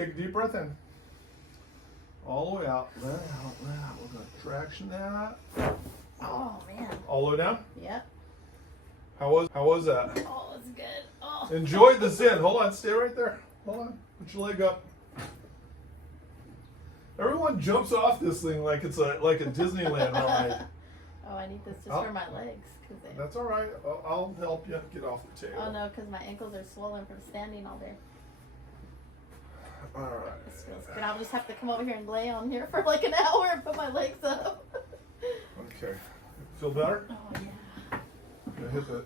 Take a deep breath in. All the way out. Let it out. Let it out. We're going to traction that. Oh, man. All the way down? Yep. How was that? Oh, it's good. Oh. Enjoy the Zen. Hold on. Stay right there. Hold on. Put your leg up. Everyone jumps off this thing like it's like a Disneyland ride. Oh, I need this just for my legs. That's all right. I'll help you get off the table. Oh, no, because my ankles are swollen from standing all day. All right. This feels good. I'll just have to come over here and lay on here for like an hour and put my legs up. Okay. Feel better? Oh, yeah. Gonna hit the